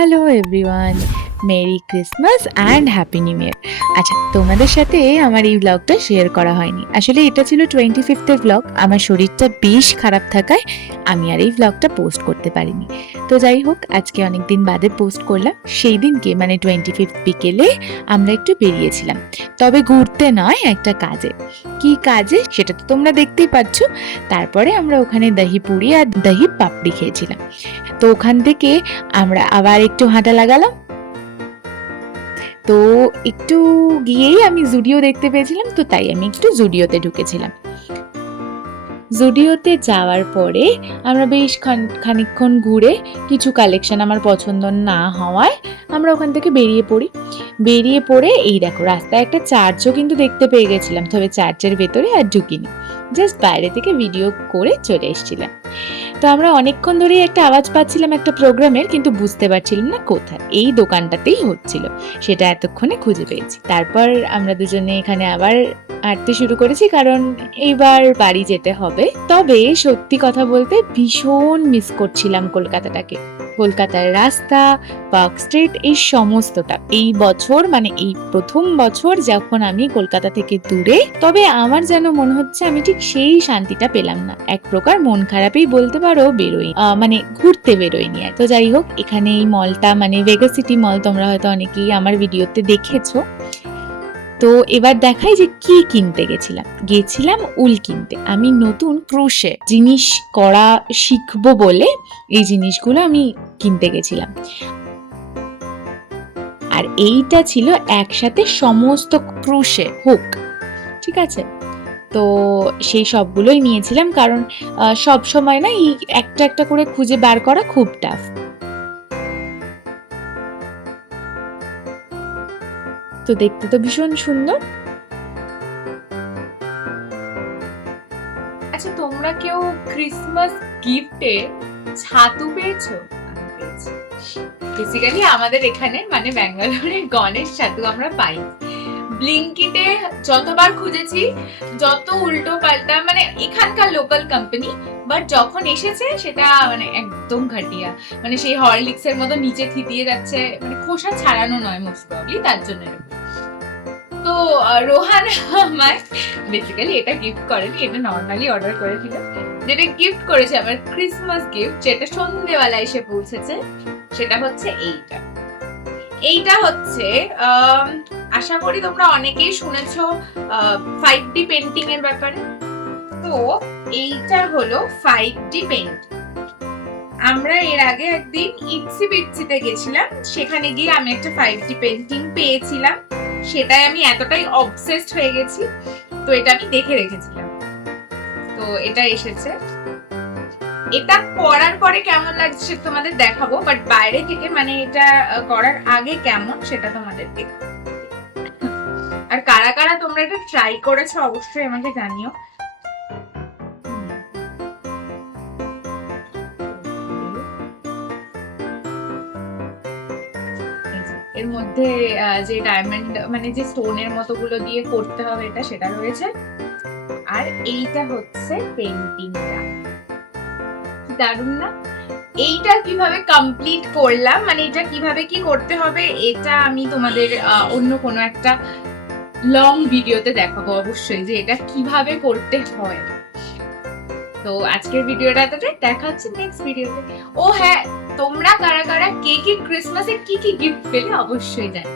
Hello everyone, merry Christmas and happy new year. আচ্ছা, তোমাদের সাথে আমার এই ব্লগটা শেয়ার করা হয়নি। আসলে এটা ছিল 25th ব্লগ। আমার শরীরটা বেশ খারাপ থাকায় আমি আর এই ব্লগটা পোস্ট করতে পারিনি। তো যাই হোক, আজকে অনেক দিন বাদে পোস্ট করলাম। সেই দিনকে মানে 25th বিকেলে আমরা একটু বেরিয়েছিলাম, তবে ঘুরতে নয়, একটা কাজে। কি কাজে সেটা তো তোমরা দেখতেই পাচ্ছ। তারপরে আমরা ওখানে দহি পুরি আর দহি পাপড়ি খেয়েছিলাম। তো ওখান থেকে আমরা আবার একটু হাঁটা লাগালাম। তো একটু গিয়েই আমি জুডিও দেখতে পেয়েছিলাম, তো তাই আমি একটু জুডিওতে ঢুকেছিলাম। জুডিওতে যাওয়ার পরে আমরা বেশ খানিকক্ষণ ঘুরে কিছু কালেকশন আমার পছন্দ না হওয়ায় আমরা ওখান থেকে বেরিয়ে পড়ে এই দেখো, রাস্তায় একটা চার্চও কিন্তু দেখতে পেয়ে গেছিলাম, তবে চার্চের ভেতরে আর ঢুকিনি, জাস্ট বাইরে থেকে ভিডিও করে চলে এসেছিলাম। তো আমরা অনেকক্ষণ ধরেই একটা আওয়াজ পাচ্ছিলাম একটা প্রোগ্রামের, কিন্তু বুঝতে পারছিলাম না কোথায়। এই দোকানটাতেই হচ্ছিল, সেটা এতক্ষণে খুঁজে পেয়েছি। তারপর আমরা দুজনে এখানে আবার হাঁটতে শুরু করেছি, কারণ এইবার বাড়ি যেতে হবে। তবে সত্যি কথা বলতে ভীষণ মিস করছিলাম কলকাতাটাকে, কলকাতার রাস্তা, পার্ক স্ট্রিট, এই সমস্তটা। এই বছর মানে এই প্রথম বছর যখন আমি কলকাতা থেকে দূরে, তবে আমার যেন মনে হচ্ছে আমি ঠিক সেই শান্তিটা পেলাম না। এক প্রকার মন খারাপই বলতে পারো, মানে ঘুরতে বেরোয়নি। তো যাই হোক, এখানে এই মলটা মানে ভেগা সিটি মল, তোমরা হয়তো অনেকেই আমার ভিডিওতে দেখেছো। তো এবার দেখাই যে কি কিনতে গেছিলাম উল কিনতে। আমি নতুন ক্রোশে জিনিস করা শিখবো বলে এই জিনিসগুলো আমি কিনতে গেছিলাম। আর এইটা ছিল একসাথে সমস্ত ক্রোশে হুক, ঠিক আছে? তো সেই সবগুলোই নিয়েছিলাম, কারণ সব সময় না এই একটা একটা করে খুঁজে বার করা খুব টাফ। তো দেখতে তো ভীষণ সুন্দর। আচ্ছা, তোমরা কেউ ক্রিসমাস গিফটে ছাতু পেয়েছো? আমি পেয়েছি। বেসিক্যালি আমাদের এখানে মানে ব্যাঙ্গালোরে গণেশ ছাতু আমরা পাই। ব্লিঙ্কিটে যতবার খুঁজেছি, যত উল্টো পাল্টা, মানে এখানকার লোকাল কোম্পানি, বাট যখন এসেছে সেটা মানে একদম ঘাটিয়া, মানে সেই হরলিক্স এর মতো নিচে থিতিয়ে যাচ্ছে, মানে খোসা ছাড়ানো নয় মোস্ট প্রবাবলি, তার জন্য এরকম। তো রোহান আমায় বেসিক্যালি এটা গিফট করেনি, এটা নর্মালি অর্ডার করেছিল। যেটা গিফট করেছে আমার ক্রিসমাস গিফট, যেটা সন্ধ্যেবেলা এসে পৌঁছেছে, সেটা হচ্ছে এইটা হচ্ছে আশা করি তোমরা অনেকেই শুনেছো 5D পেন্টিং এর ব্যাপারে। তো এইটা হলো 5D পেন্ট। আমরা এর আগে একদিন ইটসি বিটসিতে গেছিলাম, সেখানে গিয়ে আমি একটা 5D পেন্টিং পেয়েছিলাম। সেটাই আমি এতটাই অবসেসড হয়ে গেছি, তো এটা আমি দেখে রেখেছিলাম। তো এটা এসেছে, এটা করার পরে কেমন লাগছে সেটা তোমাদের দেখাবো, বাট বাইরে থেকে মানে এটা করার আগে কেমন সেটা তোমাদের দেখাবো। আর কারা কারা তোমরা এটা ট্রাই করেছো অবশ্যই আমাকে জানিও। এর মধ্যে যে ডায়মন্ড মানে যে স্টোনের মতো গুলো দিয়ে করতে হবে এটা, সেটা রয়েছে। আর এইটা হচ্ছে পেন্টিংটা, দারুণ না? এইটা কিভাবে কমপ্লিট করলাম, মানে এটা কিভাবে কি করতে হবে, এটা আমি তোমাদের অন্য কোনো একটা লং ভিডিওতে দেখাবো অবশ্যই, যে এটা কিভাবে করতে হয়। তো আজকের ভিডিওটা এতটাই, দেখা হচ্ছে নেক্সট ভিডিওতে। ও হ্যাঁ, তোমরা কারা কারা কে কি ক্রিসমাসে কি কি গিফট পেলে অবশ্যই জানো।